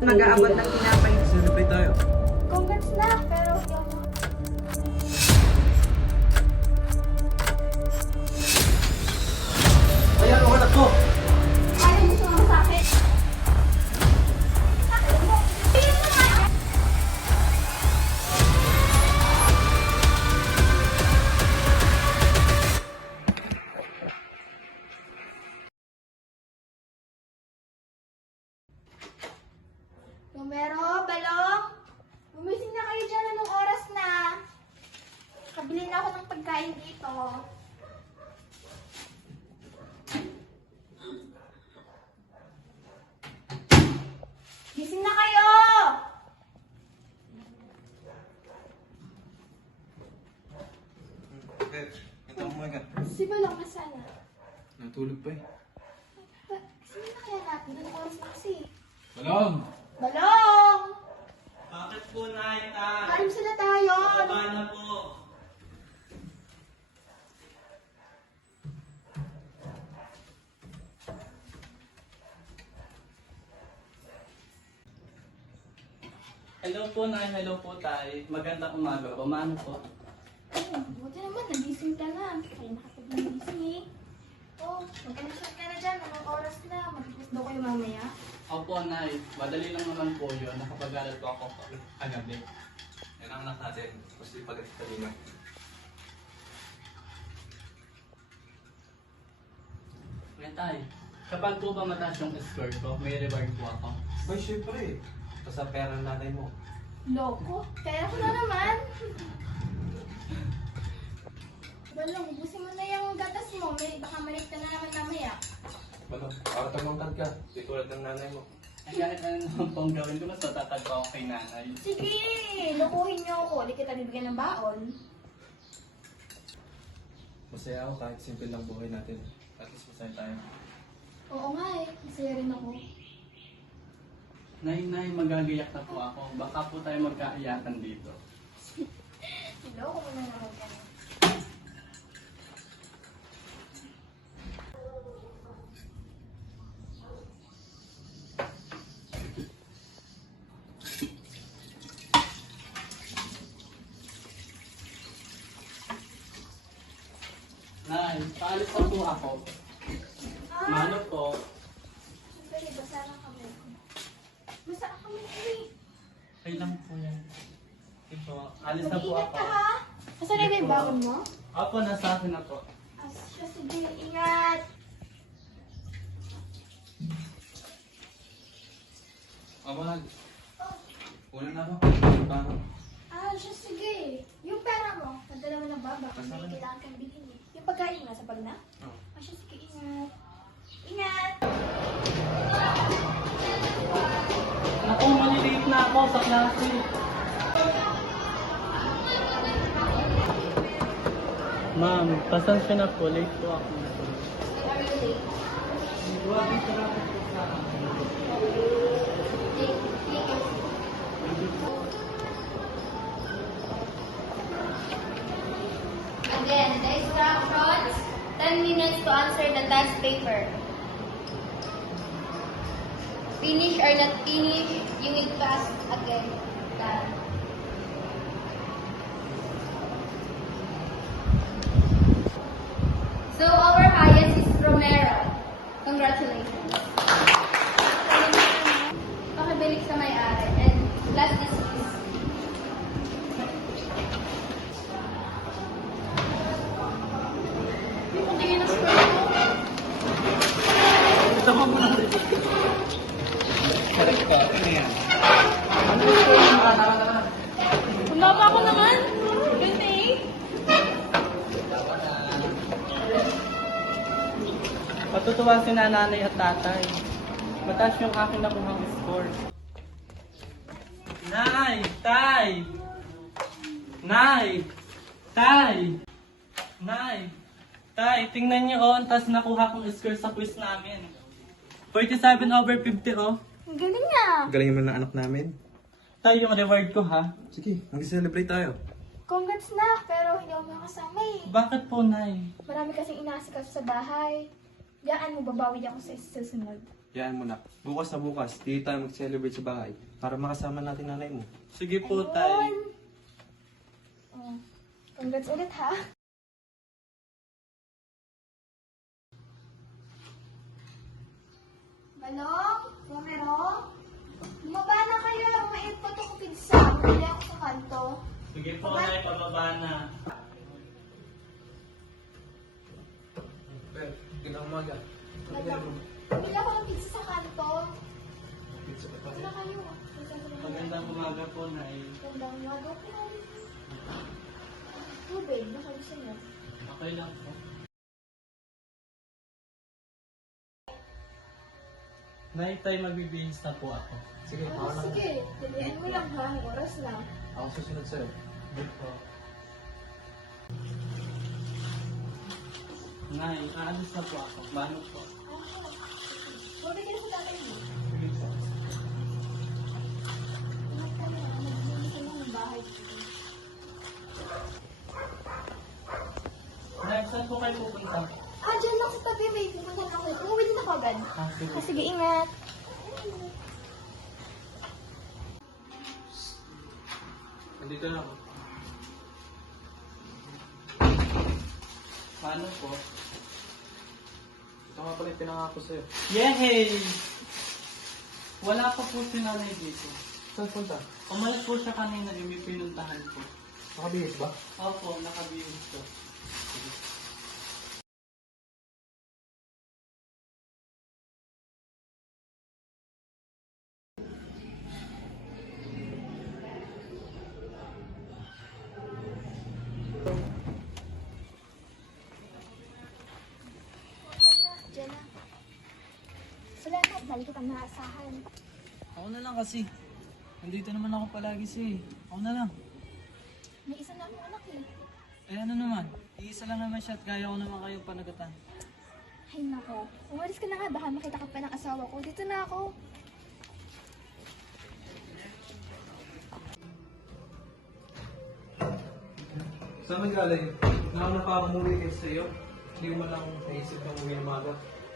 Mag-aabot ng tinapay. Celebrate tayo. Congrats na, pero hindi ako. Ayan, ang anak ko! Ayaw mo sumama sa akin. Ayaw mo. Tingin mo nga. Romero, Balong, gumising na kayo dyan. Anong oras na? Kabili na ako ng pagkain dito. Gising na kayo! Okay, ito mo nga. Si Balong, nasaan na? Natulog pa eh. Sino na kaya natin? Anong oras na kasi? Balong! Balong! Bakit po, Nay? Kalim sila tayo! Baba na po. Hello po, Nay. Hello po, Tay. Magandang umaga po. Mano po? Buti naman, nagising ka na. Kaya nakapag-nagising eh. Oh, mag-alasyon ka na dyan. Anong oras na? Matipos daw kayo mamaya. Opo, Nay. Madali lang naman po yun. Nakapag-aral po ako kagabi. Yan ang anak natin. Gusto yung pag-atalima. Kaya, Tay. Kapag po ba mataas yung score ko, may reward po ako. Ay, syempre. Basta pera ng nanay mo. Loko? Pera ko na naman. Balong, ubusin mo na yung gatas mo. Baka malit ka na naman mamaya. Balong, para tumangkad ka. Di tulad ng nanay mo. Ay, kahit ano naman pong gawin ko, mas matatag po ako kay Nanay. Sige, lokohin niyo ako. Hindi kita bibigyan ng baon. Masaya ako kahit simple lang buhay natin. At least masaya tayo. Oo nga eh. Masaya rin ako. Nay, magagayak na po ako. Baka po tayo magkaayakan dito. Loko mo na naman ka. Nay, paalis na po ako. Mano po? Sandali, basa lang kami. Basa ka kami eh. Ay lang po yan. Ito, alis na po Mag-ingat ako. ka ha. Nasaan na ba yung baon mo? Apo, nasa akin na po. Asya, sige, ingat. Mahal. Una na ako. Paano? Asya, sige. Yung pera mo, nadala mo ng baba. Kasi Kasama na. kailangan kang bilhin eh. Yung pagkain mo, sa bag na? Oo. Asya, sige, ingat. Ingat! Naku, maliliit na ako sa klase. Ma'am, pasensya na po. Late po ako. Again, the instructions, 10 minutes to answer the test paper. Finish or not finish, you will pass again. Done. So our highest is Romero. Congratulations. Pakibilik sa may-ari and last is tingin ang score mo. Ito mo muna. Correct ka. Ano yan? Wala pa ako naman. 28. Matutuwa si nanay at tatay. Mataas yung aking nakuhang score. Nay! Tay! Nay! Tay! Nay! Tay, tingnan niyo oh, ang taas nakuha kong score sa quiz namin. 47/50 oh. Ang galing nga. Galing naman ng anak namin. Tay, yung reward ko ha. Sige, mag-celebrate tayo. Congrats na, pero hindi ako makasama eh. Bakit po, Nay? Marami kasing inaasikaso sa bahay. Diyan mo, babawi ako sa susunod. Yan mo na. Bukas na bukas, di tayo mag-celebrate sa bahay para makasama natin nanay mo. Sige po, Tay. Ayun. Oh, congrats ulit ha. Balong? Romero? Bumaba na kayo. Mainit pa itong pizza. Bumili ako sa kanto. Sige po, Nay, pababa na. Well, ginang umaga. Bumili ako ng pizza sa kanto. Pizza pa Ito na kayo. Magandang umaga po, Nay. Magandang umaga po. Tubig, baka gusto niyo. Okay lang po. Nay, Tay, magbibihis na po ako. Sige, Ah, sige. Dalian mo lang ha. Oras na. Ako susunod sa'yo. Good po. Nay, aalis na po ako. Mano po. Bumili ka na sa tatay mo. Sige po. Ingat ka na. Nagbibili ka ng bahay. Nay, saan po kayo pupunta? Ah, dyan lang sa tabi. May pupunta na ako. Umuwi din ako agad. Sige. Ah, sige, ingat. Nandito na ako. Mano po? Ito nga pala yung pinangako sa'yo. Yay! Wala pa po si nanay dito. Saan punta? Umalis po siya kanina, may pinuntahan po. Nakabihis ba? Opo, nakabihis po. Dyan na. Salamat. Lagi kitang naasahan. Ako na lang kasi. Nandito naman ako palagi Ako na lang. May isa na akong anak eh. Eh ano naman, iisa lang naman siya at kaya ko naman kayo panagatan. Ay nako. Umalis ka na nga. Baka makita ka pa ng asawa ko. Dito na ako. Saan magaling? Nauna pa akong umuwi kayo sa'yo. Hindi mo lang naisip na umuwi ng umaga.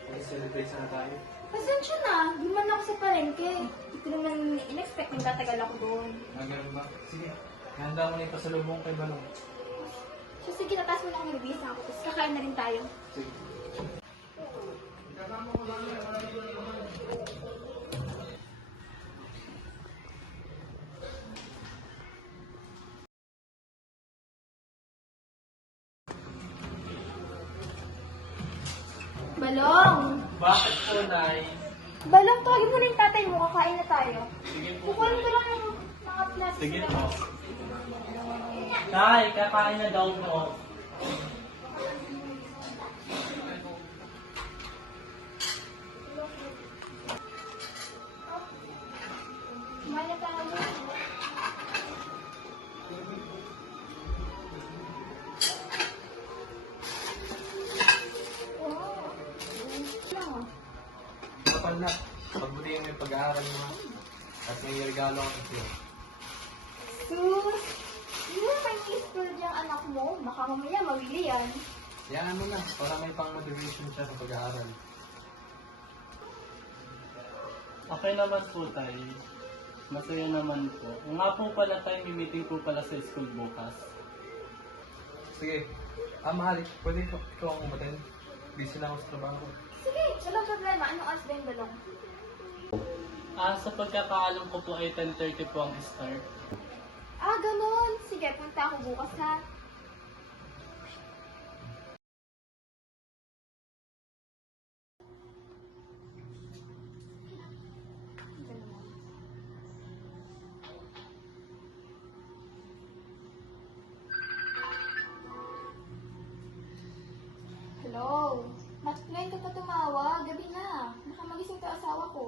Mag-celebrate sana tayo. Pasensya na. Duman ako sa palengke. Hindi ko naman in-expect na tatagal ako doon. Ganun ba? Sige. Handa mo na yung pasalubong kay Balong. So sige, tataas mo na ako ng visa ako. Tapos kakain na rin tayo. Sige. Balong! Bakit po, Nay? Balong, tawagin mo na yung tatay mo. Kakain na tayo. Sige po. Kukunin ko lang yung mga plato. Sige po. Nay, kakain na daw po. Kumain na tayo. Wow. Kapal na. Pagbutihin mo yung pag-aaral mo. At may regalo ako sa'yo. Sus! Hindi mo may school diyang anak mo. Baka mamaya mawili yan. Yan mo na. Para may pang-motivation siya sa pag-aaral. Okay naman po, Tay. Masaya naman po. Nga po pala, Tay, may meeting po pala sa school bukas. Sige. Mahal. Pwede ikaw ang umaten. Busy lang ako sa trabaho. Sige, walang problema. Anong oras ba yung balong? Sa pagkakaalam ko po ay 10:30 po ang start. Ah, ganun. Sige, punta ako bukas ha. Hello? Ngayon ka pa tumawa? Gabi na. Baka magising to asawa ko.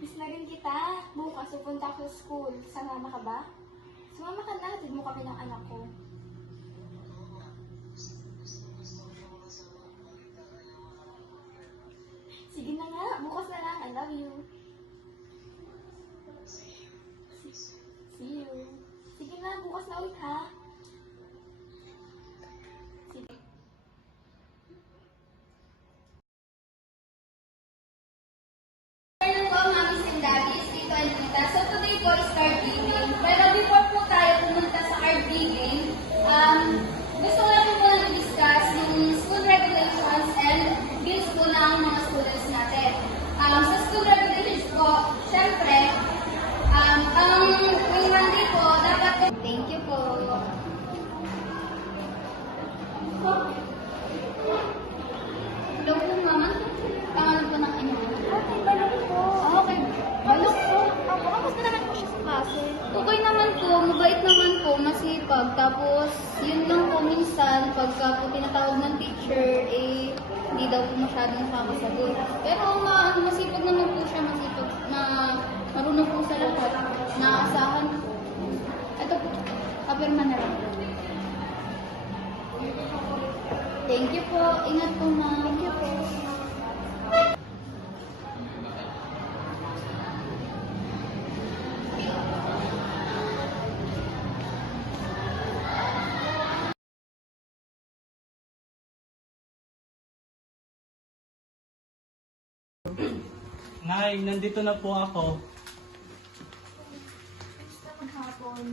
Miss na rin kita. Bukas pupunta ako sa school. Sumama ka ba? Sumama ka na. Hatid mo kami ng anak ko. Sige na nga, bukas na lang. I love you. See you. Sige na, bukas na ulit ha. Sige. Hello po, Mami and Daddy, Tito and Tita. So today po is card game. Pero before po tayo pumunta sa card game, gusto ko lang po muna i-discuss yung school regulations and bills po ng mga students natin. Sa school regulations po, syempre, yung Monday po, dapat po, thank you po. Hello po, Mama. Pangalan po ng inyo. Okay, balok po. Okay. Balok po. Ako, kamusta naman po siya sa klase? Okay naman po, mabait naman po, masipag. Tapos, yun lang po minsan, pagka po tinatawag ng teacher, hindi daw po masyadong nakakasagot. Pero masipag naman po siya, masipag na marunong po sa lahat. Naasahan po. Ito po, kapirma na lang. Thank you po. Ingat po, ma'am. Thank you po. Nay, nandito na po ako. Basta maghapon.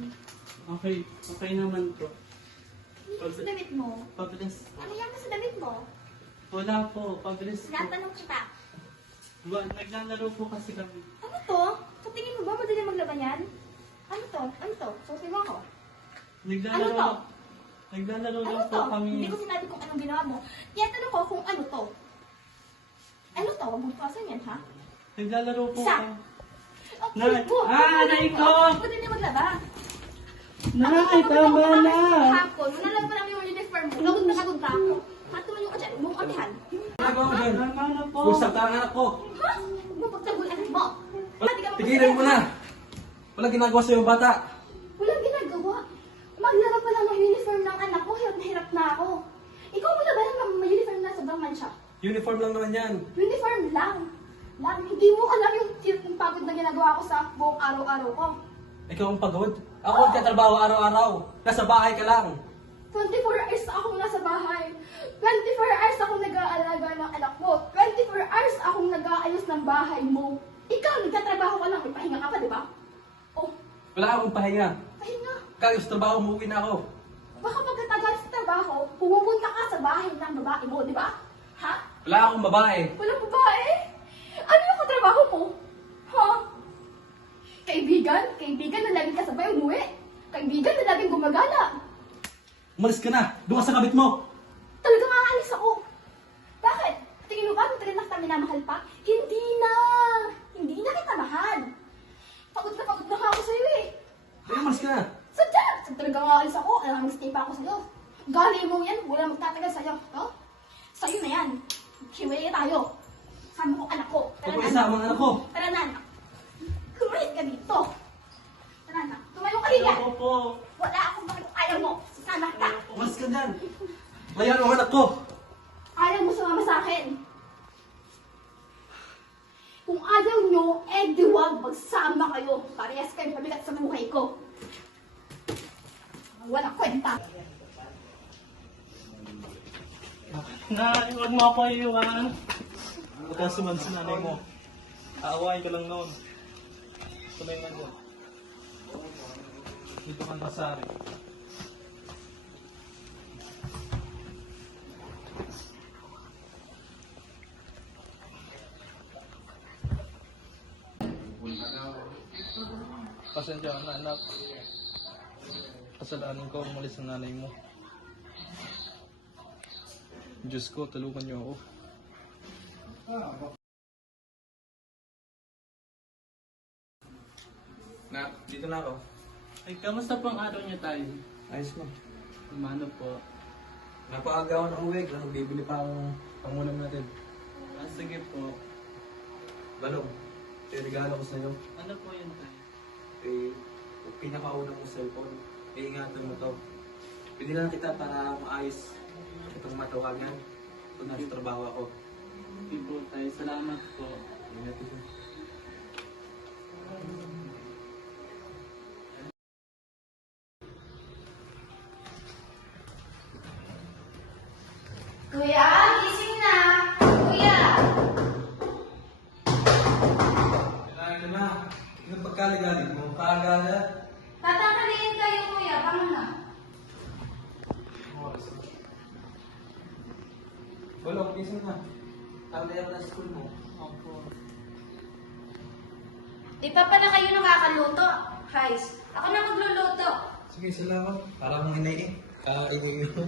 Okay, okay naman po. Hindi ka sa damit mo. Pabilis. Ano yan sa damit mo? Wala po, pabilis po. Tinatanong kita. Naglalaro po kasi kami. Ano to? Sa tingin mo ba madali maglaban yan? Ano to? Ano to? Susin mo ako. Naglalaro, Ano to? naglalaro Ano lang to? po kami. Hindi ko sinabi kung anong ginawa mo. Tinatanong ko kung ano to. Ano to? Huwag mo pasan yan, ha? Naglalaro po Sa? kami. Okay, Nay! po. Nay ko! Madali maglaba. Nay, tama na! Hapon, wala lang pala yung uniform mo. Lagod na lagod ka ako. Hatuman yung kachan, buong katihan. Ginagawa mo dyan? Tama na po. Usap ka ang anak ko. Ha? Huwag mo pagtagol anak mo. Hindi ka Tigilan mo na. Walang ginagawa sa'yo yung bata. Walang ginagawa. Maglaro pa lang ng uniform ng anak mo, hirap na ako. Ikaw mo na ba lang may uniform na sobrang mansya? Uniform lang naman yan. Uniform lang. Hindi mo alam yung pagod na ginagawa ko sa buong araw-araw ko. Ikaw ang pagod. Ako ang katrabaho araw-araw. Nasa bahay ka lang. 24 hours akong nasa bahay. 24 hours akong nag-aalaga ng anak mo. 24 hours akong nag-aayos ng bahay mo. Ikaw, nagtatrabaho ka lang. May pahinga ka pa, di ba? Oh, Wala akong pahinga. pahinga. Kaya sa trabaho, umuwi na ako. Baka pagkatagal sa trabaho, pumupunta ka sa bahay ng babae mo, di ba? Ha? Wala akong babae. Walang babae? Ano yung katrabaho mo? Ha? Kaibigan? Kaibigan na laging kasabay umuwi? Kaibigan na laging gumagala? Umalis ka na. Doon ka sa kabit mo. Talagang aalis ako. Bakit? Tingin mo ba matagal na kita minamahal pa? Hindi na! Hindi na kita mahal. Pagod na ako sa'yo eh. Ay, umalis ka na. Sadya! Talagang aalis ako. Alam mo, stay pa ako sa'yo. Gali mo yan. Wala magtatagal sa'yo. Oh? Sa'yo na yan. Hiwalay tayo. Sama ko anak ko. Huwag mo isama ang anak ko. Tara na, anak. Kumalit ka dito. Tara na. Tumayo ka rin yan. Ako po. Wala akong bakit ayaw mo. Sasama ka. Umalis ka dyan. Layaan mo ang anak ko. Ayaw mo sumama sa akin. Kung ayaw nyo, di wag magsama kayo. Parehas kayo pabigat sa buhay ko. Walang kwenta. Nay, huwag mo ako iiwan. Huwag kang suman sa nanay mo. Aawain ka lang noon. Tuloy na dyan. Dito kang kasari. Pasensya ka na, anak. Kasalanan ko umalis ng nanay mo. Diyos ko, tulungan niyo ako. Dito na ako. Ay, kamusta pong araw niyo tayo? Ayos mo. Umano po. Napaaga ako ng uwig. Bibili pa ang pangulam natin. Sige po. Balong, regalo ko sa'yo. Ano po yun tayo? Pinakauna kong cellphone. Ingatan mo to. Pinilan kita para maayos itong matawagan kung nasa trabaho ako. you po tayo. Salamat po. Kuya, gising na! Kuya! Kailangan ka na. Yung pagkaligalig mo, kaagala. Tatanghalin kayo, kuya. Bangon na. Oras. Balong, gising na. Tama na school mo. Opo. Di pa pala kayo nakakaluto. Guys, ako na magluluto. Sige, salamat. Para mong inay eh. Kainin mo.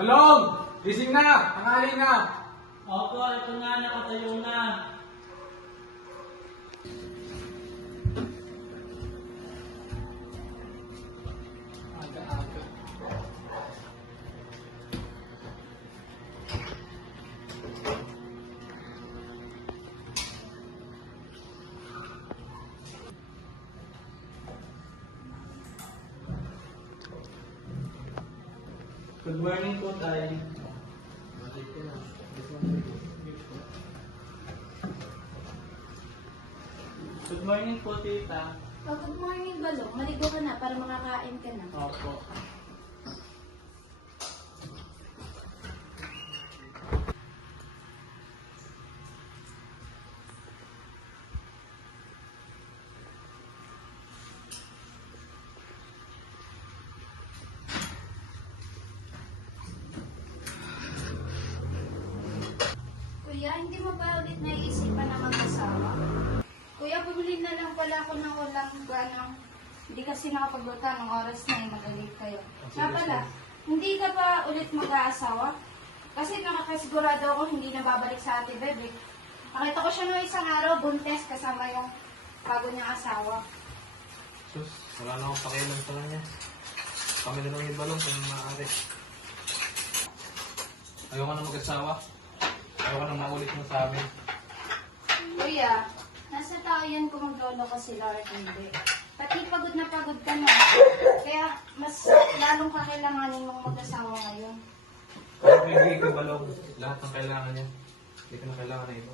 Balong! Gising na! Tanghali na! Opo, ito nga, nakatayo na. Aga-aga. Good morning po, Tay. Good morning po, Tita. Oh, good morning, Balong. Maligo ka na para makakain ka na. Opo. Kuya, hindi mo ba ulit naiisipan na mag-asawa? Kuya, bumili na lang pala ako ng ulam ganang. Hindi kasi nakapagluto ng oras na magalit kayo. Kaya pala, hindi ka pa ulit mag-aasawa? Kasi nakakasigurado ako hindi na babalik sa ate bebe. Nakita ko siya noong isang araw, buntes kasama yung bago niyang asawa. Sus, wala na akong pakialam sa kanya. Kami na lang yung balong kung maaari. Ayoko na mag-asawa. Ayoko na maulit mo sa amin. Kuya, nasa tao yan kung maglolo ko sila or hindi. Pati pagod na pagod ka na. Kaya mas lalong kakailanganin mong mag-asawa ngayon. Kaya bigay ko balong. Lahat ng kailangan niya. Hindi ko na kailangan na ito.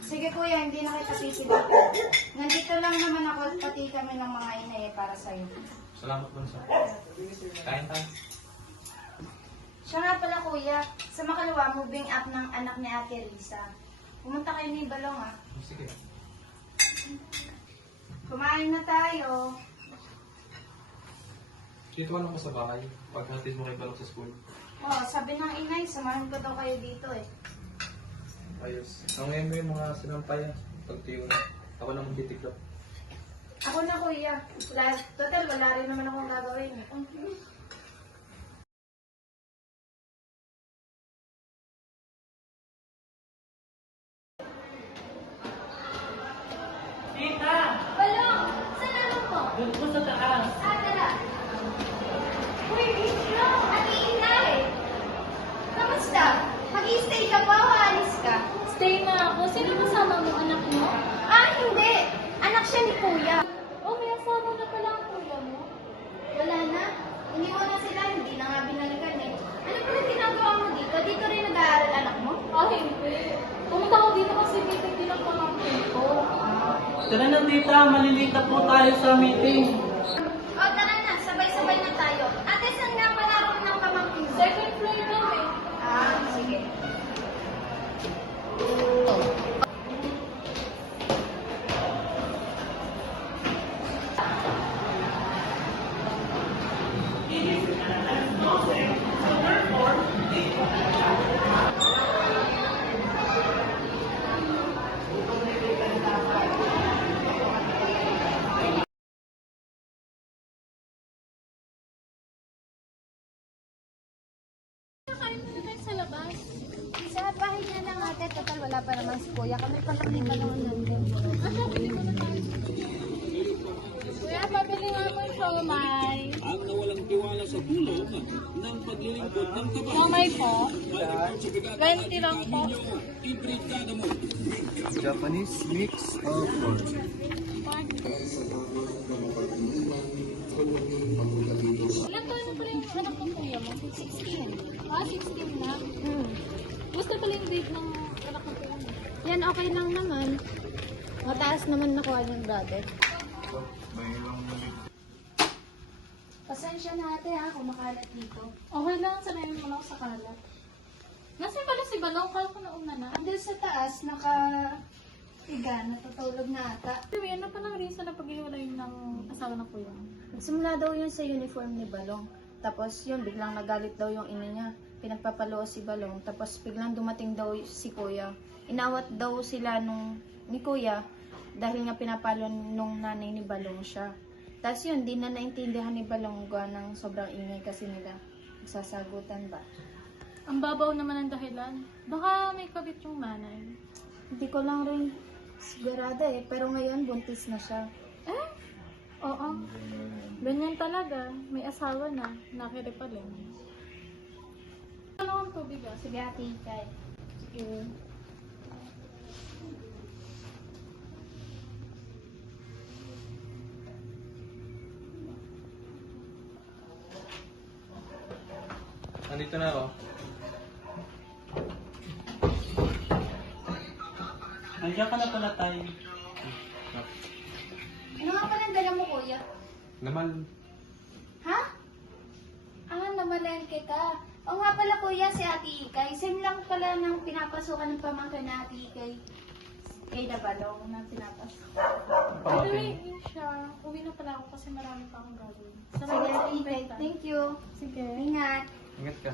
Sige kuya, hindi na kita sisilakan. Nandito lang naman ako at pati kami ng mga inay para sa'yo. Salamat po sa kain tayo. Siya nga pala kuya, sa makalawa, moving up ng anak ni Ate Risa. Pumunta kayo ni Balong ah. Sige. Kumain na tayo. Dito ka naman sa bahay. Paghatid mo kay balong sa school. Oh, sabi ng inay, samahan ko daw kayo dito eh. Ayos. Nangayon mo yung mga sinampaya. Pagtiyo na. Ako lang magtitiklop. Ako na kuya. Total, wala rin naman akong gagawin. Tita! Balong! Saan naman po? Doon po sa taas. Tara. Uy, Bistro! Ate Inay! Kamusta? Mag-i-stay ka ba o alis ka? Stay na ako. Sino kasama mo, anak mo? Ah, hindi! Anak siya ni Kuya. Oh, may asawa na pala ang kuya mo. Wala na. Iniwan na sila, hindi na nga binalikan eh. Ano pala ginagawa mo dito? Dito rin nag-aaral anak mo? Oh, hindi. Pumunta ko dito kasi meeting din ang pamangkin ko. Tara na, Tita. Malilita po tayo sa meeting. O, tara na. Sabay-sabay na tayo. Ate, saan nga pala ako ng pamangkin mo? Second floor lang eh. Ah, sige. Kain mo tayo sa labas. Sa bahay na lang ate. Total, wala pa naman si Kuya. Kami pa lang din naman nandun. Bili ko na tayo. Kuya, pabili nga po siomay. Ang nawalang tiwala sa tulong ng paglilingkod ng kabayan. Siomay po. 20 lang po. Ibrigada mo. Japanese mix of pork. Ilan taon na pala yung anak ng kuya mo? 16. Ah, 16 na? Gusto pala yung grade ng anak ng kuya mo? Yan, okay lang naman. Mataas naman nakuha niyang brother. Pasensya na ate ha, kung makalat dito. Okay lang, sanayin mo lang sa kalat. Nasaan pala si Balong? Kala ko nauna na. Andun sa taas, natutulog na ata. Sabi, ano pa ng reason na pag-iwalay ng asawa ng kuya mo? Nagsimula daw yun sa uniform ni Balong. Tapos yun, biglang nagalit daw yung ina niya. Pinagpapaloo si Balong. Tapos biglang dumating daw si Kuya. Inawat daw sila ni Kuya dahil nga pinapalo nung nanay ni Balong siya. Tapos yun, di na naintindihan ni Balong gawa ng sobrang ingay kasi nila. Nagsasagutan ba? Ang babaw naman ang dahilan. Baka may kabit yung nanay. Hindi ko lang rin sigurado pero ngayon buntis na siya. Eh? Oo. Ganyan talaga. May asawa na. Nakiri pa rin. Ano ang tubig ah? Sige ate, kay. Sige. Nandito na ako. Nandiyan ka na pala, Tay. Ano nga pala ang dala mo, Kuya? Naman, Ha? Namalayan kita. O nga pala kuya, si Ate Ikay. Same lang pala ng pinapasukan ng pamangkin na Ate Ikay. Kay Dabalong na pinapasok. Anyway, yun siya. Uwi na pala ako kasi marami pa akong gagawin. Sige Ate Ikay, thank you. Sige. Ingat. ingat ka.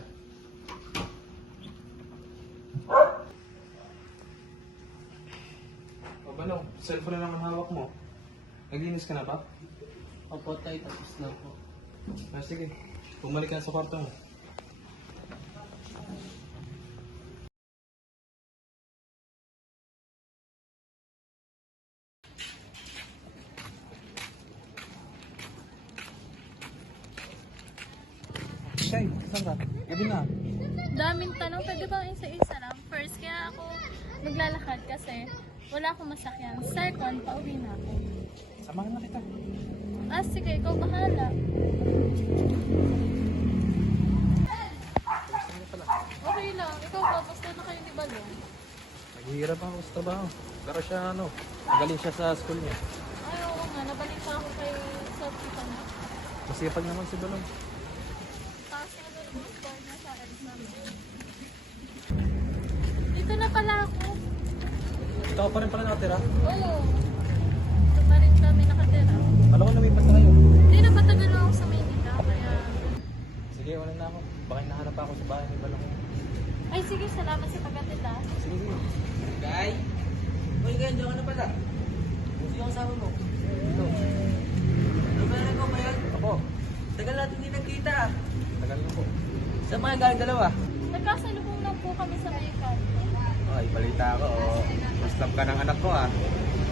O Balong, cellphone na lang ang hawak mo. Naglinis ka na ba? Opo, Tay. Tapos na po. Sige, bumalik ka na sa kwarto mo. Tay, saan ka? Gabi na. Daming tanong. Pwede ba isa-isa lang? First, kaya ako naglalakad kasi wala akong masakyan. Second, pauwi na ako. Samahan na kita. Ah, sige. Ikaw bahala. Okay lang. Ikaw ba? Basta na kayo ni Balong. Naghihirap ako sa trabaho. Pero siya magaling siya sa school niya. Ay, oo nga. Nabalita ako kay sa tita niya. Masipag naman si Balong. Taas na doon ang score niya sa exam. Dito na pala ako. Ikaw pa rin pala nakatira. Oo. Dito pa rin kami nakatira. Alam ko lumipat na kayo. Hindi na patagal ako sa Maynila. Kaya... Sige, wala na ako. Baka hinahanap ako sa bahay ni Balong. Ay, sige. Salamat sa pagkatid ah. Sige, sige. Guy? Uy, Guy, diyan ka na pala. Buti yung kasama mo. Dito. Ano ba na ko ba yan? Ako. Tagal natin hindi nagkita ah. Tagal na po. Saan mga galing dalawa? Nagkasalubong lang po kami sa Maykan. Ay, balita ko. Mas love ka ng anak ko ah.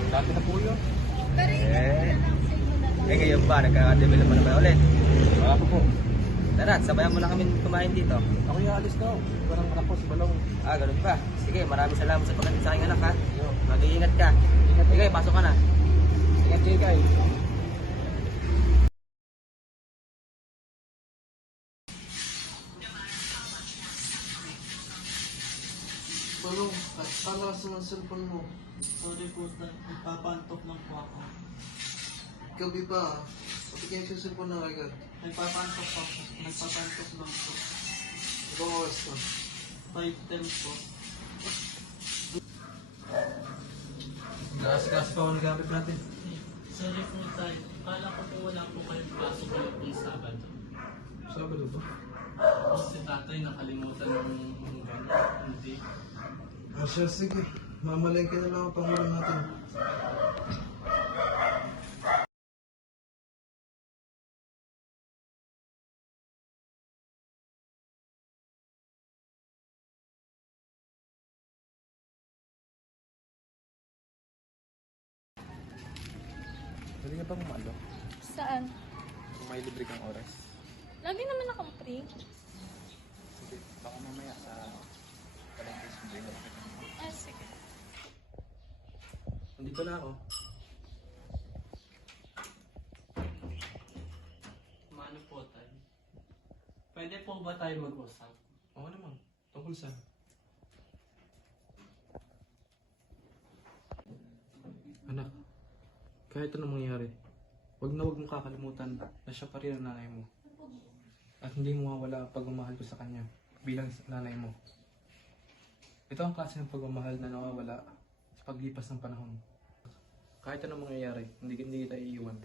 Dati na po yun. Ngayon ba? Nagka-develop mo naman ulit. Ako po. Tara, sabayan mo na kami kumain dito. Ako yung alis na. Parang anak ko si Balong. Ah, ganun ba? Sige, maraming salamat sa pagdating sa aking anak ha. Mag-iingat ka. Sige, pasok ka na. Ingat kayo guys. Balong, talas mo ang cellphone mo. Sorry po, Tay. Nagpapantok lang po ako. Gabi pa ah. Patigyan yung cellphone na agad. Nagpapantok pa po. Nagpapantok lang po. Ibang oras to. 5:10 po. Nakas-kasi pa ako nagamit natin. Sorry po, Tay. Kala ko po wala po kayong pasok ulit ng Sabado. Sabado ba? Si tatay nakalimutan ng gano'n. Hindi. Asya, sige. Mamalengke na lang ang pangulang natin. Pwede ka bang umalo? Saan? Kung may libre kang oras. Lagi naman akong free. Sige, baka mamaya sa palengke sunduin na kita. Ah, sige. Nandito na ako. Mano po tayo? Pwede po ba tayo mag-usap? Oo naman. Tungkol sa... Anak, kahit anong mangyari, huwag mong kakalimutan na siya pa rin ang nanay mo. At hindi mo mawala ang pagmamahal ko sa kanya bilang nanay mo. Ito ang klase ng pagmamahal na nawawala sa paglipas ng panahon. Kahit anong mangyayari, hindi kita iiwan.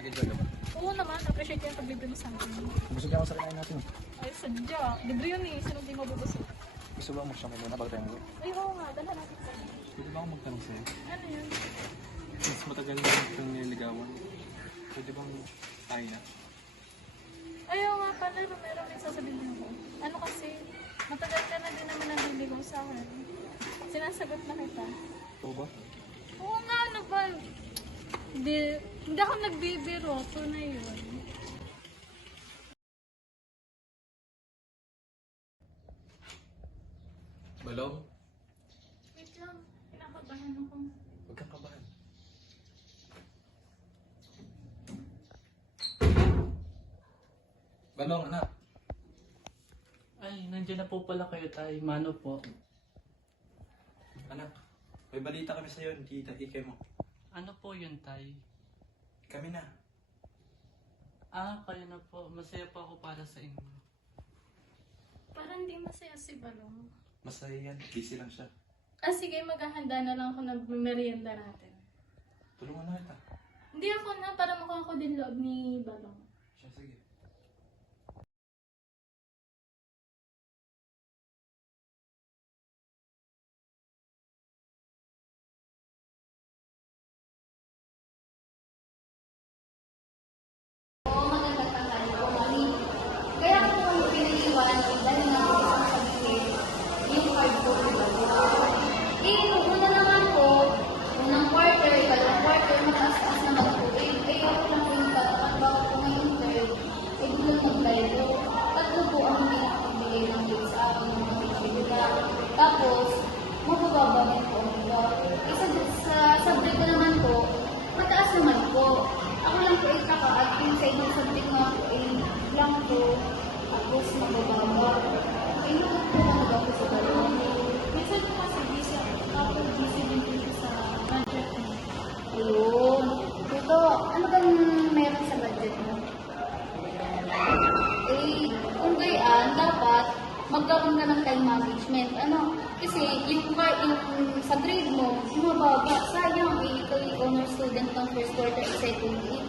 Nag-enjoy ka ba? Oo naman, appreciate ko yung paglibre mo sa akin. Gusto niya ako sa kinain natin. Ay, sadya. Libre yun eh. Sino di mabubusog? Gusto ba mo siya muna bago tayo mag-uwi? Ay, oo nga. Dala natin sa Pwede ba ako magtanong sa'yo? Ano yun? Mas matagal na itong nililigawan. Pwede bang tayo na? Ay, oo nga pala. Meron may sasabihin ako. Ano kasi, matagal ka na din naman naliligaw sa akin. Sinasagot na kita. Oo ba? Oo nga, ano ba? Hindi ako nagbibiro. Ito na yun. Balong? Wait lang. Kinakabahan ako. Huwag kang kabahan. Balong, anak. Ay, nandiyan na po pala kayo tayo. Mano po? Anak, may balita kami sa'yo. Hindi ikay mo. Ano po yun, tay? Kami na. Ah, kayo na po. Masaya po ako para sa inyo. Parang hindi masaya si Balong. Masaya yan. Busy lang siya. Ah, sige, maghahanda na lang ako ng merienda natin. Tulungan na kita. Hindi ako na, para makuha ko din loob ni Balong. Siya, sige. Oo, magandang tanghali po, mami. Kaya ako kung piniliwan dahil nga po ako sabihin yung card ko diba? Nung una naman po, unang quarter, ikalawang quarter, mataas-taas naman po. Ako lang po yung tatakbaw ko ngayong third, biglang naglaylo. Tatlo po ang hindi nakapibigay ng grade sa akin ng mga teacher. Tapos, mabababa din po ang iba. Sa subject ko naman po, mataas naman po. Ako lang po itaka at yung sa ibang subject nga po ay lang po. Tapos mabababa. Ay naman po ano ba po sa balon. Minsan ko kasi busy ako. Tapos busy din dito sa budget mo. Ayun. Ito, ano bang meron sa budget mo? Eh, kung gayaan, dapat magkaroon ka ng time management. Ano? Kasi yung sa grade mo, mababa. Sayang, ikaw yung honor student ng first quarter at second year.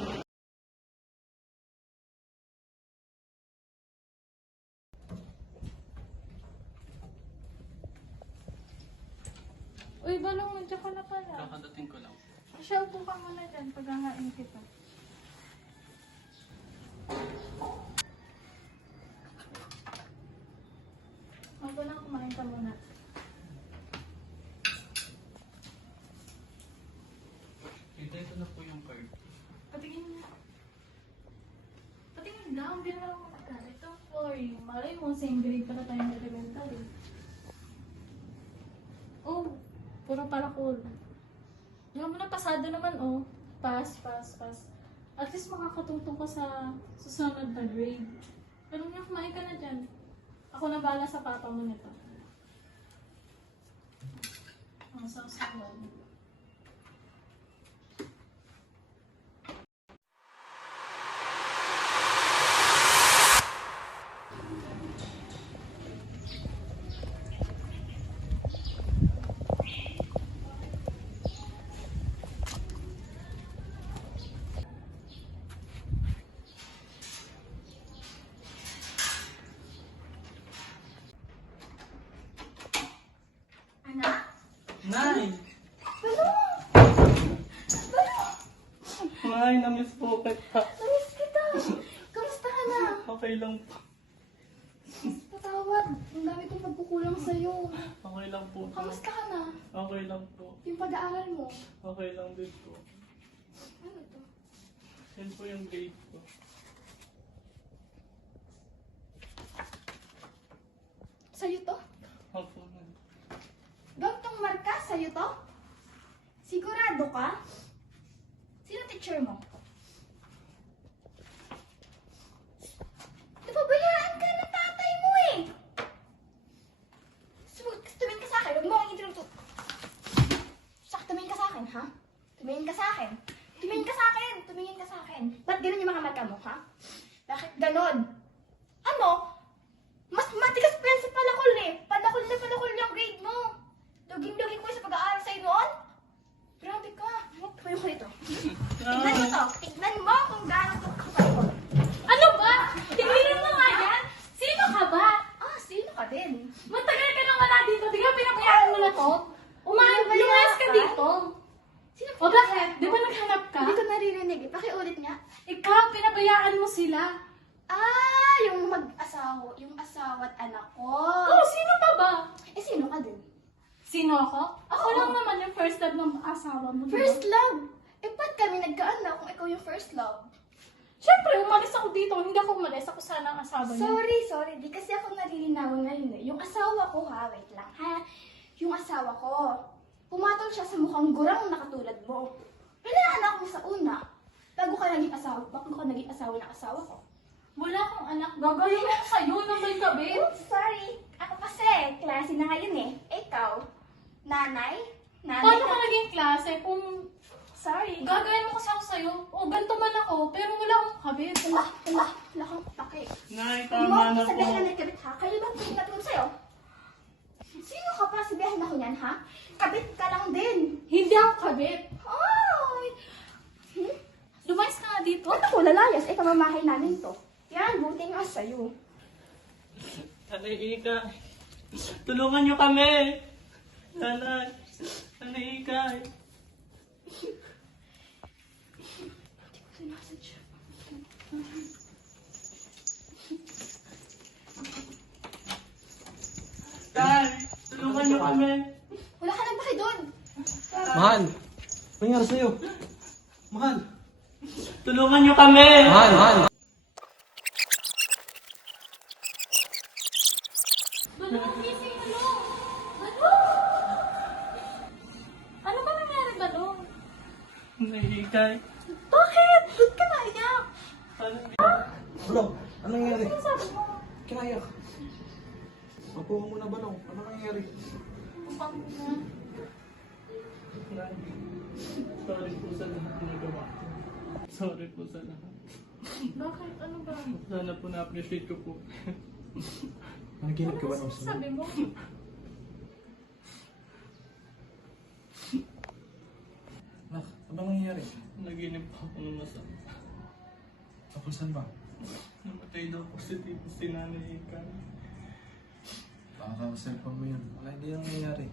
Uy, Balong, nandiyan ka na pala. Kakadating ko lang. Michelle, po ka muna dyan. Paghahain kita. Ako lang, kumain ka muna. Ito na po yung card. Patingin mo. Patingin lang, hindi naman ako magkala. Ito for you. Malay mo, same grade pala tayong elementary. Oh, puro pala cool. Yung mo na pasado naman, oh. Pass, pass, pass. At least makakatutong ka sa susunod na grade. Pero nga, kumain ka na dyan. Ako na bahala sa papa mo nito. Ang sausawan. Nay! Nay, na-miss po kita. Namiss kita! Kamusta ka na? Okay lang po. Patawad. Ang dami kong pagkukulang sa'yo. Okay lang po. Kamusta ka na? Okay lang po. Yung pag-aaral mo? Okay lang din po. Ano to? Yan po yung grade ko. Sa'yo to? Opo. Gantong marka sa'yo to? Sigurado ka? Sino teacher mo? Napabayaan ka ng tatay mo eh! Tumingin ka sa akin, huwag mo akong itinuturo. Tumingin ka sa akin, ha? Tumingin ka sa akin. Tumingin ka sa akin! Tumingin ka sa akin. Ba't ganun yung mga mata mo, ha? Bakit ganun? Ano? Mas matigas pa yan sa palakol eh. Palakol na palakol yung grade mo. Duging-duging ko sa pag-aaral sa'yo noon. Grabe ka. Tumayo ko dito. Tignan mo to. Tignan mo kung gaano to kapalakol. Ano ba? Tingnan mo nga yan? Sino ka ba? Ah, sino ka din? Matagal ka nang wala dito. Di ka pinabayaan mo na to? Lumayas ka dito. Sino O bakit? Di ba naghanap ka? Hindi ko naririnig eh. Pakiulit nga. Ikaw, pinabayaan mo sila. Ah, yung mag-asawa. Yung asawa at anak ko. Oh, sino pa ba? Eh, sino ka din? Sino ako? Ako lang naman yung first love ng asawa mo. di ba? First love. Eh, ba't kami nagkaanak kung ikaw yung first love? Siyempre, umalis ako dito. Hindi ako umalis. Ako sana ang asawa niya. Sorry. Di kasi ako nalilinawan ngayon eh. Yung asawa ko ha, wait lang ha. Yung asawa ko, pumatol siya sa mukhang gurang na katulad mo. Pinaanak mo sa una. Bago ka naging asawa ng asawa ko. Wala akong anak. Gagawin mo ako sa'yo ng may gabi. Oops, sorry. Ako kasi, klase na ngayon eh. Ikaw, nanay? Paano ka naging klase kung Sorry. gagawin mo kasi ako sa'yo? O, ganito man ako, pero wala akong kabit. Wala kang pake. Nay, Huwag mo tama akong na po. sabihin na may kabit ha? Kayo ba ang pinatulog sa'yo? Sino ka pa? Sabihin ako niyan ha? Kabit ka lang din. Hindi ako kabit. Ay! Lumayas ka nga dito. Ba't ako lalayas? Eh, pamamahay namin to. Yan, buti nga sa'yo. Nanay Ika, tulungan niyo kami. Nanay Ika. Tay, tulungan niyo kami. Wala ka nang paki doon. Mahal! Ano nangyari sa'yo? Mahal! Tulungan niyo kami. Mahal! Balong, gising ano? Ano ba nangyari, Balong? Nanay Ika. Bakit? Ba't ka naiyak? Balong, ano nangyari? Ano sabi mo? Kinayak. Mapo ka muna, Balong. Ano nangyari? Upang mo na. Sorry po sa lahat na nagawa ko. Sorry po sa lahat. Bakit? Ano ba? Sana po na-appreciate ko po. Nanaginip ka ba Ano ng sabi mo? Nak, ano nangyayari? Naginip po ako ng masama. Tapos saan ba? Namatay daw po si Nanay Ika. Baka cellphone mo yun. Wala, hindi yung nangyayari.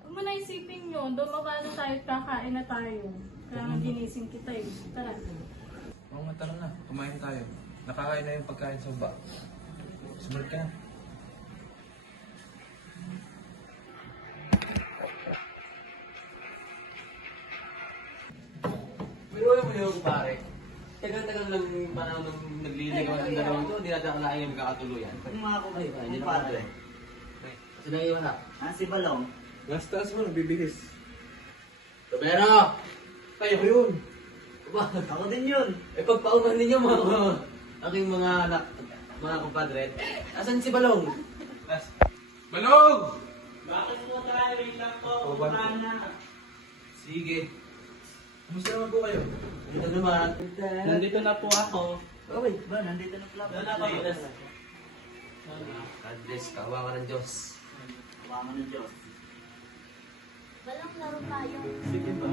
Huwag mo na isipin yun. Dumaba na tayo, kakain na tayo. Kaya nga ginising kita eh. Tara. Oo nga, tara na. Kumain tayo. Nakakain na yung pagkain sa baba. Sumunod ka na. Pero alam mo yung pare, tagal-tagal lang yung panahon nung nagliligaw ng dalawang ito, hindi natin akalain yung magkakatuluyan. Yung mga Ay, hindi na kumpadre. Kasi naiwan na. Si Balong. Last mo, nagbibihis. Romero! Kayo ko yun. Ba? Ako din yun. Eh pagpauman ninyo mga aking mga anak, mga kumpadre. Asan si Balong? Balong! Bakit po tayo? Wait lang po. Oh, Wala na. Sige. Kumusta naman po kayo? Dito naman. Nandito na po ako. Uy, ba, nandito na pala. Wala pa po. Andres, kawa ka ng Diyos. Mama ng Diyos. Walang laro tayo. Sige ba?